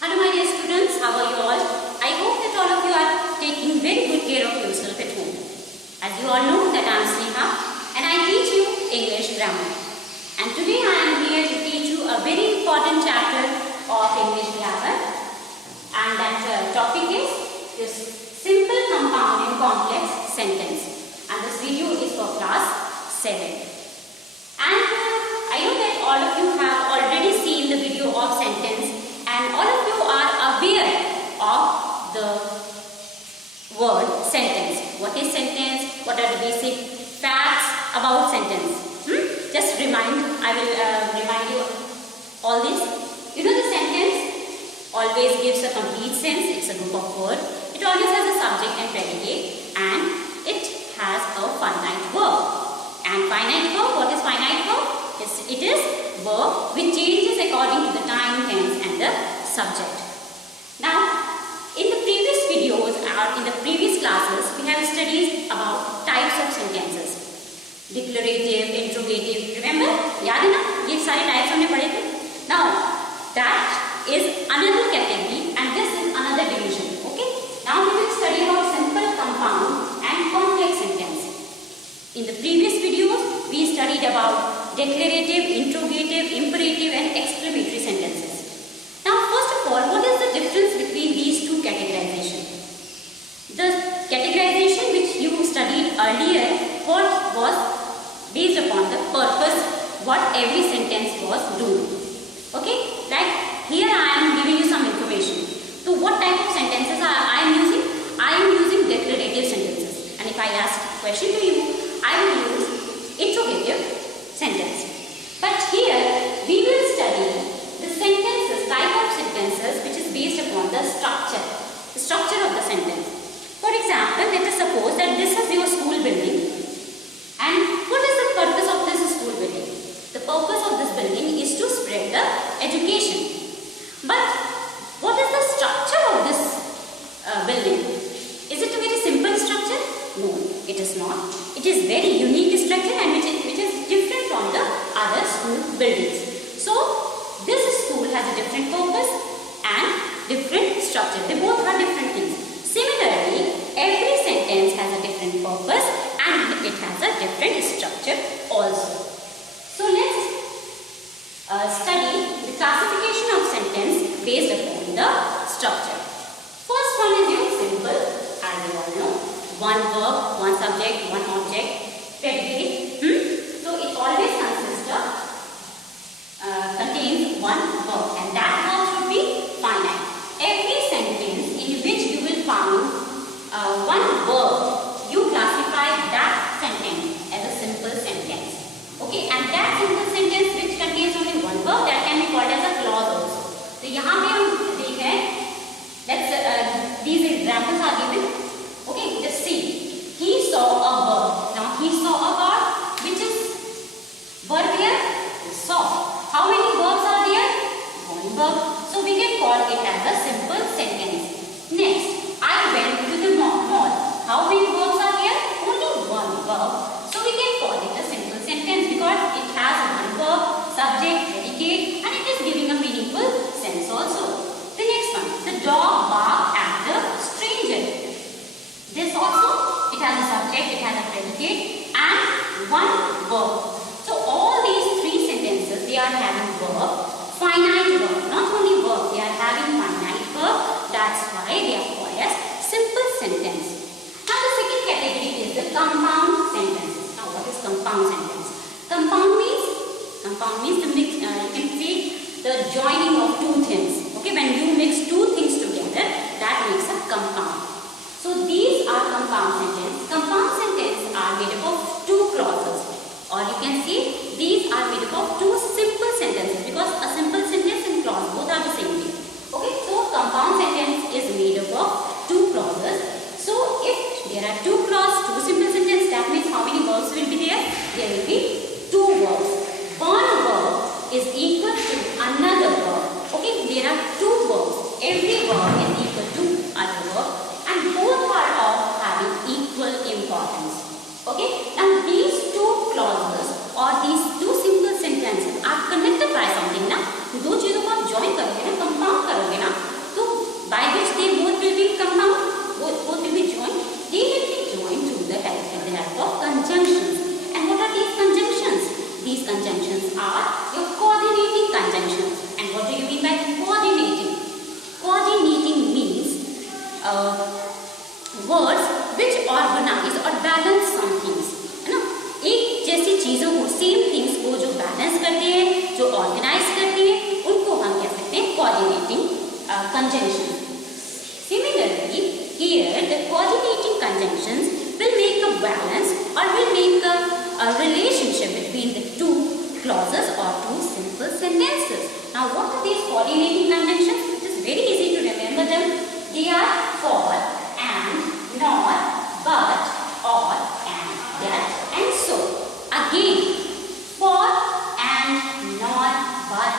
Hello my dear students, how are you all? I hope that all of you are taking very good care of yourself at home. As you all know that I am Sneha and I teach you English grammar. And today I am here to teach you a very important chapter of English grammar. And that topic is this simple, compound and complex sentence. And this video is for class 7. And I know that all of you have already seen the video of sentence. And all of you are aware of the word sentence. What is sentence? What are the basic facts about sentence? Just I will remind you all this. You know the sentence always gives a complete sense. It's a group of words. It always has a subject and predicate and it has a finite verb. And finite verb, what is finite verb? It is verb which changes according to the time, tense and the subject. Now, in the previous videos or in the previous classes, we have studied about types of sentences. Declarative, interrogative, remember? याद है ना? ये सारे types हमने पढ़े थे. Now, that is another category and this is another division. Okay? Now we will study about simple, compound and complex sentence. In the previous videos, we studied about declarative, interrogative, imperative and exclamatory sentences. Now, first of all, what is the difference between these two categorizations? The categorization which you studied earlier was based upon the purpose what every sentence was doing. Okay? Like here I am giving you some information. So, what type of sentences I am using? I am using declarative sentences. And if I ask a question to you, I will use interrogative sentence. But here we will study the sentences, type of sentences which is based upon the structure of the sentence. For example, let us suppose that this is your school building. And what is the purpose of this school building? The purpose of this building is to spread the education. But what is the structure of this building? Is it a very simple structure? No, it is not. It is very unique structure and which is different from the other school buildings. So, this school has a different purpose and different structure. They both are different things. Similarly, every sentence has a different purpose and it has a different structure also. So, let's study the classification of sentence based upon the structure. First one is your simple, as you all know. One verb, one subject, one object, predicate. So it always consists of, contains one verb and that verb should be finite. Every sentence in which you will find one verb, you classify that sentence as a simple sentence. Okay, and that simple sentence which contains only one verb, that can be called as a clause also. So यहाँ पे हम देखें, these examples are given. Okay, just see. He saw a bird. Now he saw a bird. Which is verb here? Saw. How many verbs are there? One verb. So we can call it as a simple sentence. Next, I went to the mall. How many verbs are there? Only one verb. So we can call it a simple sentence because it has one verb, subject, predicate, and it is giving a meaningful sense also. The next one, the dog barked at the stranger. This also, it has a subject, it has a predicate and one verb. So all these three sentences, they are having verb, finite verb, not only verb, they are having finite verb. That's why they are called as simple sentence. Now the second category is the compound sentences. Now what is compound sentence? Compound means the mix, you can see the joining of two things. Okay, when you mix two things together, that makes a compound. So these are compound sentences. Compound sentences are made up of two clauses. Or you can see these are made up of two simple sentences because a simple sentence and clause both are the same thing. Okay, so compound sentence is made up of two clauses. So if there are two clauses, two simple sentences, that means how many verbs will be there? There will be two verbs. One verb is equal to another verb. Okay, there are two verbs. Every verb is equal to other verb. And both are of having equal importance. Okay. Now these two clauses or these two simple sentences are connected by something. ना दो चीजों को आप join करोगे ना, compound करोगे ना, words which organize or balance some things, है ना. एक जैसी चीज़ों को, सेम थिंग्स को जो बैलेंस करते हैं, जो ऑर्गेनाइज करते हैं, उनको हम कह सकते हैं coordinating conjunction. Similarly, here the coordinating conjunctions will make a balance or will make a relationship between the two clauses or two simple sentences. Now, what are these coordinating conjunctions? It is very easy to remember them. They are for, and, nor, but, or, and, yet, and so. Again, for, and, nor, but,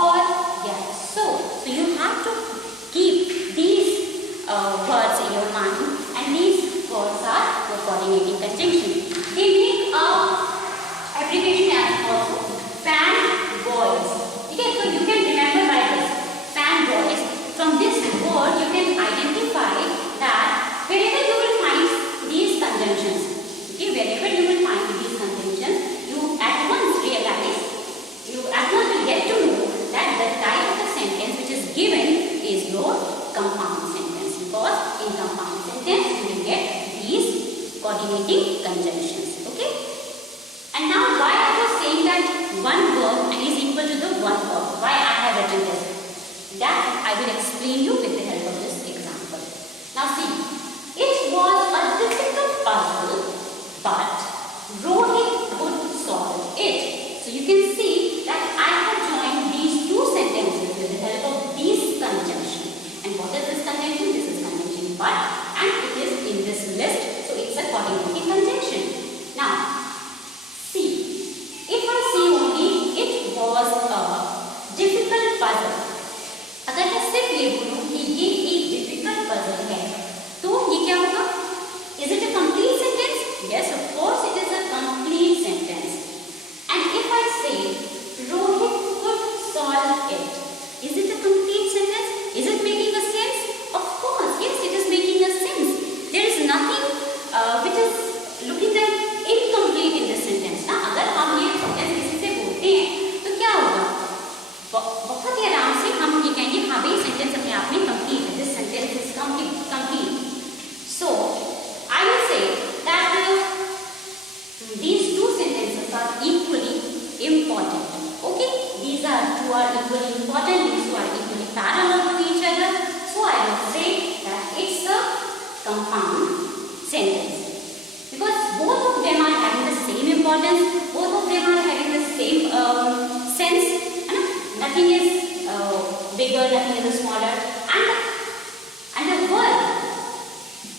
or, yet, so. So you have to keep these words in your mind, and these words are your coordinating conjunction. They make a abbreviation as also fan voice. Okay, so you can remember by this fan voice. From this word you can identify that wherever you will find these conjunctions, okay, wherever you will find these conjunctions, you at once realize, you at once will get to know that the type of the sentence which is given is your compound sentence, because in compound sentence you will get these coordinating conjunctions. Okay, and now why I was saying that one verb is equal to the one verb, why I have written this, that I will explain you with the help of this example. Now see, it was a difficult puzzle, but Rohit could solve it. So you can see that I have joined these two sentences with the help of these conjunctions. And what is this conjunction? This is conjunction but, and it is in this list, so it's a coordinating conjunction. Now, see, if I say only it was a difficult puzzle, अगर मैं सिर्फ ये बोलूँ कि ये एक difficult puzzle है, तो ये क्या होगा? Is it a complete sentence? Yes, of course it is a complete sentence. And if I say Rohit could solve it, is it a complete sentence? Is it making a sense? Of course, yes, it is making a sense. There is nothing which is looking like incomplete in this sentence. ना अगर हम ये sentence किसी से बोलते हैं तो क्या होगा? बहुत ही आराम से हम ये कहेंगे हाँ भाई सेंटेंस अपने आप में कंप्लीट है. This sentence is complete. So I will say that these two sentences are equally important. Okay, these are two are equally important. These two are equally parallel to each other. So I will say that it's a compound sentence because both of them are having the same importance. Both of them are having the same sense. Nothing is bigger, nothing is smaller, and the word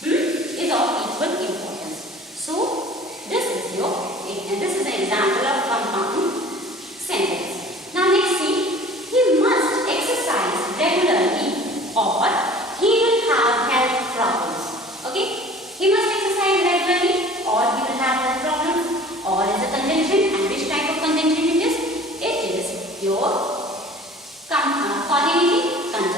is of equal importance. So this is an example of compound sentence. Now next see, he must exercise regularly or he will have health problems. Okay, he must exercise regularly or he will have health problems. Or is a conjunction, and which type of conjunction it is? It is your coordinating conjunction.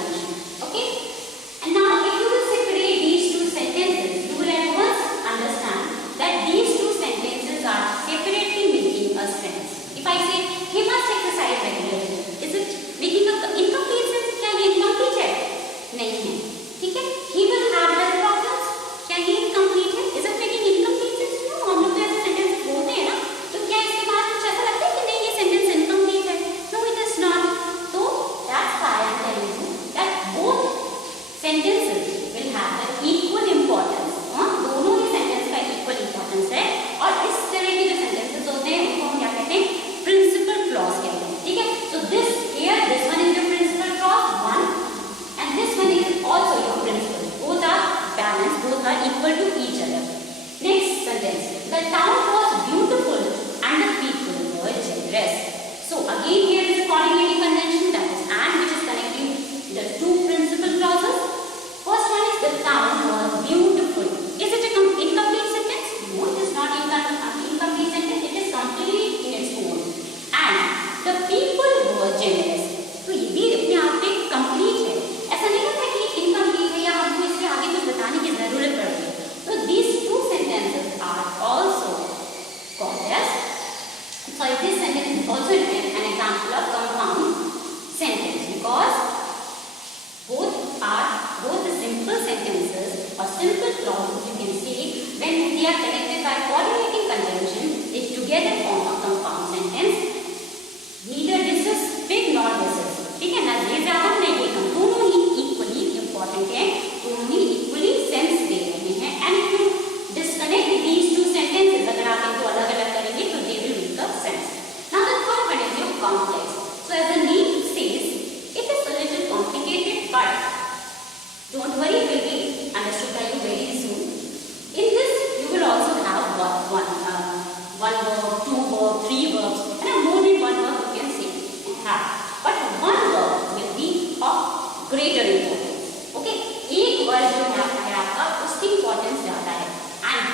greater importance. Okay, एक word जो है आपका उसकी importance ज्यादा है, and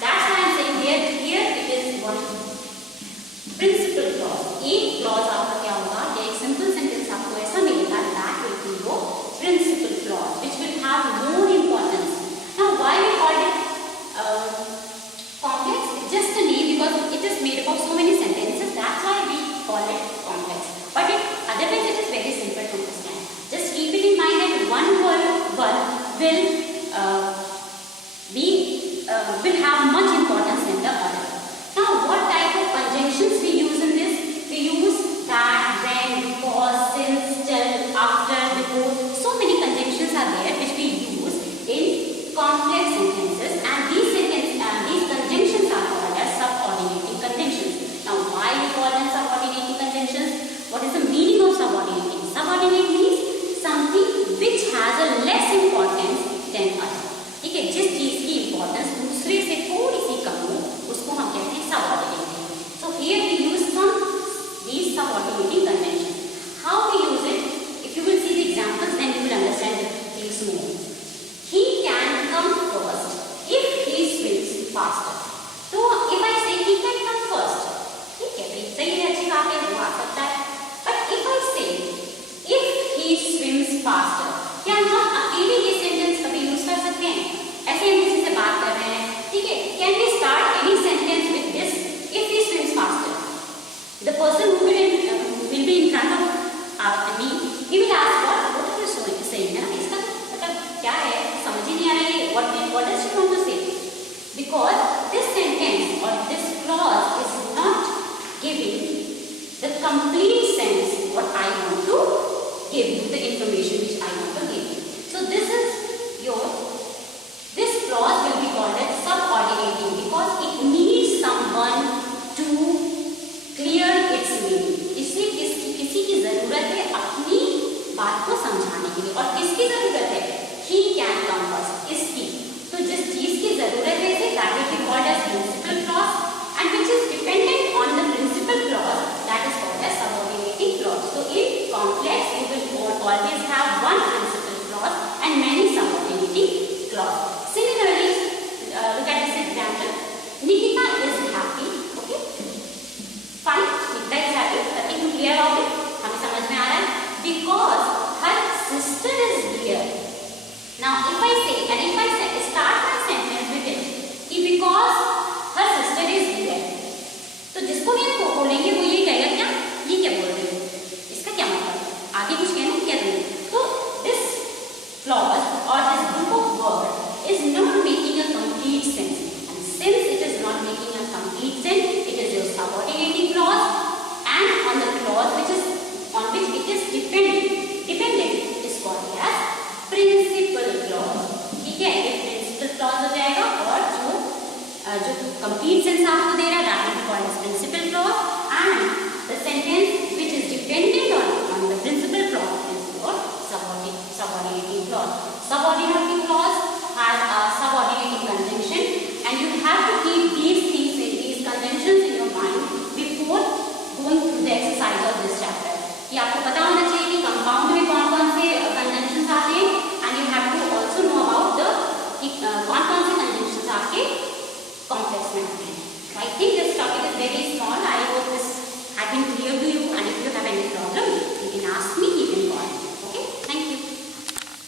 that's why I'm saying here it is one principal clause. एक clause आपका क्या होगा, एक simple sentence आपको ऐसा मिलेगा, that will be your principal clause, which will have more importance. Now why we call it complex? It's just a name because it is made up of so many sentences. That's why we call it complex. But otherwise it is very simple to understand. Just keep it in mind that one word will have much importance than the other. Now, what type of conjunctions we use in this? We use that, when, because, since, till, after, before. So many conjunctions are there which we use in complex sentences, and these conjunctions are called as subordinating conjunctions. Now, why we call them subordinating conjunctions? What is the meaning of subordinating? Subordinate means something which has a less importance than other. ठीक है, जिस चीज की importance दूसरे से थोड़ी सी कम हो उसको हम कहते हैं subordinating. So here we use these subordinating conjunctions. How we use it? If you will see the examples, then you will understand things more. He can come first if he swims faster. So if I say he can come first, ठीक है, सही है, अच्छी बात है, वो आ सकता है. But if I say if he swims faster, क्या हम अकेले ये सेंटेंस कभी यूज कर सकते हैं? ऐसे हम किसी से बात कर रहे हैं, ठीक है, can we start any sentence with this if he swims faster? The person who will be in front of me, he will ask what are you saying? ना इसका मतलब क्या है, समझ ही नहीं आ रहा है, what does she want to say? Because this sentence और this clause is not giving the complete sense what I want to give you, the information which I want to give you. So this clause will be called as subordinating because it needs someone to clear its meaning. इसलिए किसी की जरूरत है अपनी बात को समझाने के लिए. और किसकी जरूरत है? He can come first, इसकी. तो जिस चीज की जरूरत है इसे that will be called as principal clause, and which is dependent on the principal clause, that is called as subordinating clause. So in complex you will always have one principal clause and many subordinating clause. Similarly, look at this example. Nikita is happy. Okay, fine. Nikita is happy. Nothing to clear about it. हमें समझ में आ रहा है? Because her sister is here. Now, if I say start my sentence with it, because her sister is here. तो जिसको भी हम बोलेंगे वो ये कहेगा क्या, ये क्या बोल रहे हो, इसका क्या मतलब, आगे कुछ कहना क्या तुमने? तो this clause or this group of words is not making a complete sense, and since it is not making a complete sense, it is your subordinating clause, and on the clause on which it is dependent is called as principal clause. ठीक है, ये principal clause हो जाएगा, और जो complete sense आपको दे रहा है